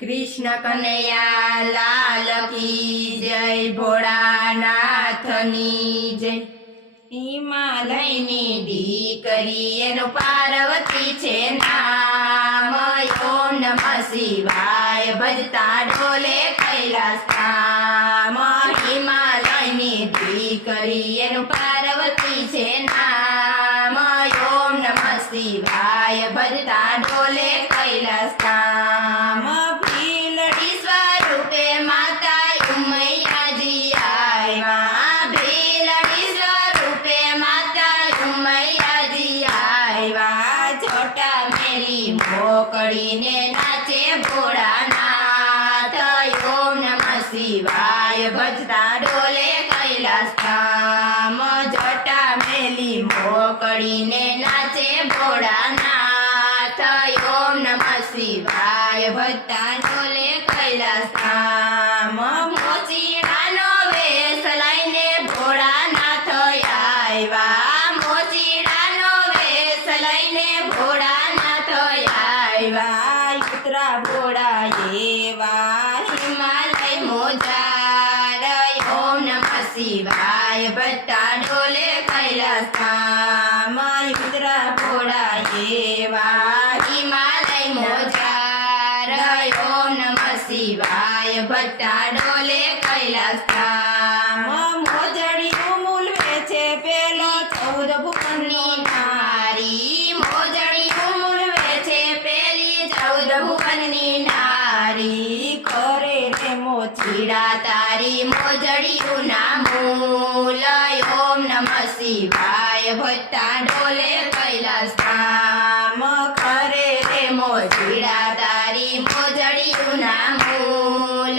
कृष्ण कन्हैया लाल की जय, भोळानाथनी जय। हिमालयनी દીકરી એનું પાર્વતી છે નામ, ઓમ નમઃ શિવાય ભજતા ડોલે કૈલાસ ધામ। હિમાલયની દીકરી એનું પાર્વતી છે નામ, ઓમ નમઃ શિવાય ભજતા ડોલે કૈલાસ ધામ। ભીલડી સ્વરૂપે માતા ઉમૈયાજી આવ્યા, ભીલડી સ્વરૂપે માતા ઉમૈયાજી આવ્યા। છોટા મેલી મોકળીને નાચે ભોળાનાથ, ઓમ નમઃ શિવાય ભજતા ડોલે કૈલાસ ધામ। જટા મેલી મોકળીને નાચે ભોળાનાથ, ઓમ નમઃ શિવાય ભજતા ડોલે કૈલાસ ધામ। મોચીડાનો વેશ લઈને ભોળાનાથ આવ્યા, મોચીડાનો વેશ લઈને ભોળાનાથ આવ્યા। ઉતરા ભોળા એવા હિમાલય મોજાર, ઓમ નમઃ શિવાય ભજતા ડોલે કૈલાસ ધામ। ઉતરા ભોળા એવા હિમાલય મોજાર, ઓમ નમઃ શિવાય ભજતા ડોલે કૈલાસ ધામ। મોજડિયું મૂલવે છે પેલો 14 ભુવનની નારી, મોજડિયું મૂલવે છે પેલી 14 ભુવનની નારી। કરે રે મોચીડા તારી મોજડિયું ના મૂલ, ઓમ નમઃ શિવાય ભજતા ડોલે કૈલાસ ધામ। કરે રે મોચીડા તારી મોજડિયું ના મૂલ,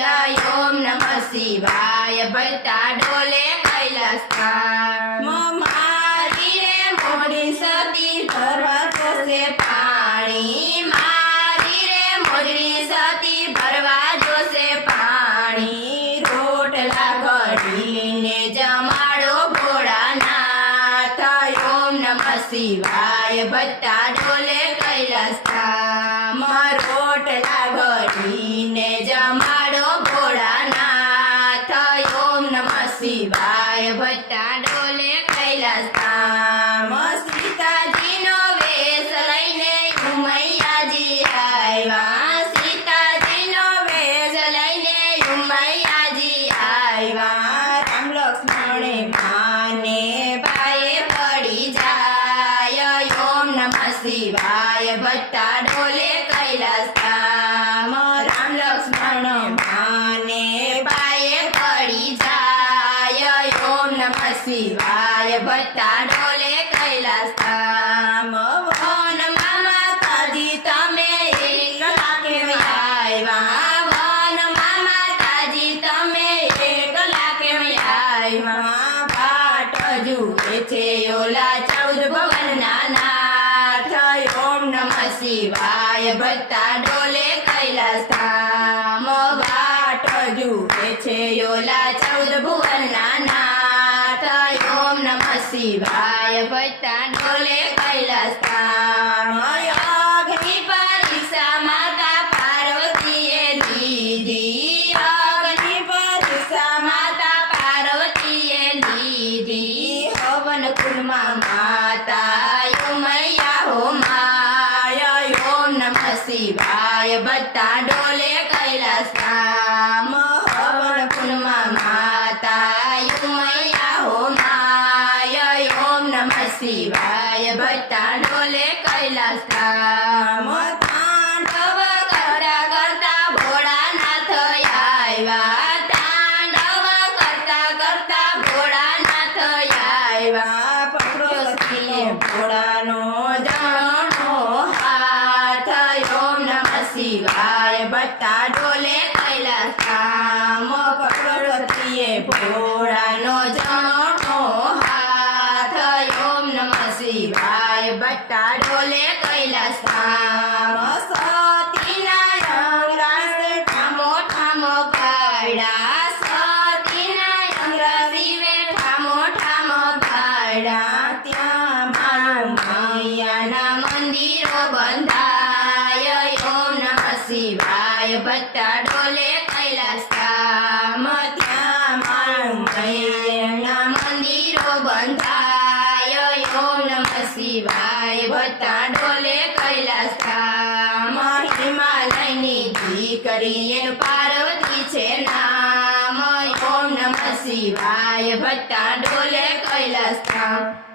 ઓમ નમઃ શિવાય ભજતા ડોલે કૈલાસ ધામ। મારી રે મોડી સતી ભરવા જોશે પાણી, મારી રે મોડી સતી ભરવા જોશે પાણી। રોટલા ઘડીને જમાડો ભોળાનાથ, ઓમ નમઃ શિવાય ભજતા ડોલે કૈલાસ ધામ। રોટલા ઘડીને જમાડો ભોળાનાથ, ઓમ નમઃ શિવાય ભજતા ડોલે કૈલાસ ધામ। સીતાજીનો વેશ લઈને ઉમૈયાજી આવ્યા, સીતાજીનો વેશ લઈને ઉમૈયાજી આવ્યા। રામ લક્ષ્મણે માને ભાઈએ પડી જાય, ઓમ નમઃ શિવાય ભજતા ડોલે કૈલાસ ધામ। રામ લક્ષ્મણ માને ભાઈએ પડી જાય, ઓમ નમઃ શિવાય ભજતા ડોલે કૈલાસ ધામ। વનમાં માતાજી તમે એકલા કેમ આવ્યા, વનમાં માતાજી તમે એકલા કેમ આવ્યા। પાટ જુએ છે ઓલા 14 ભુવનના નાથ, ઓમ નમઃ શિવાય ભજતા ડોલે કૈલાસ ધામ। વાટ જુએ છે ઓલા 14 ભુવનના નાથ, ઓમ નમઃ શિવાય ભજતા ડોલે કૈલાસ ધામ। અગ્નિ પરીક્ષા માતા પાર્વતીએ લીધી, અગ્નિ પરીક્ષા માતા પાર્વતીએ લીધી। હવન કુંડમાં માતા ઉમૈયા હોમાય, ઓમ નમઃ શિવાય ભજતા ડોલે કૈલાસ ધામ। હવન કુંડમાં માતા ઉમૈયા હોમાય, ઓમ નમઃ શિવાય ભજતા ડોલે કૈલાસ ધામ। તાંડવ કરતા કરતા ભોળાનાથ આવ્યા, તાંડવ કરતા કરતા ભોળાનાથ આવ્યા। પકડો સખીને ભોળાનો જમણો હાથ, ઓમ નમઃ શિવાય ભજતા ડોલે કૈલાસ ધામ। પકડો સખીએ ભોળાનો જમણો હાથ, ઓમ નમઃ શિવાય ભજતા ડોલે કૈલાસ ધામ। સતીના અંગરાસ ઠામો ઠામો પાડ્યા, સતીના અંગરાસ શિવે ઠામો ઠામો પાડ્યા। ત્યાં મારું મૈયાના મંદિરો બંધાય, ઓમ નમઃ શિવાય શિવાય ભક્તા ડોલે કૈલાસ ધામ ત્યાં માળું મંદિરો બંધાય ઓમ નમઃ શિવાય ભક્તા ડોલે કૈલાસ ધામ હિમાલયની દીકરી એનું પાર્વતી છે નામ ઓમ નમઃ શિવાય ભક્તા ડોલે કૈલાસ ધામ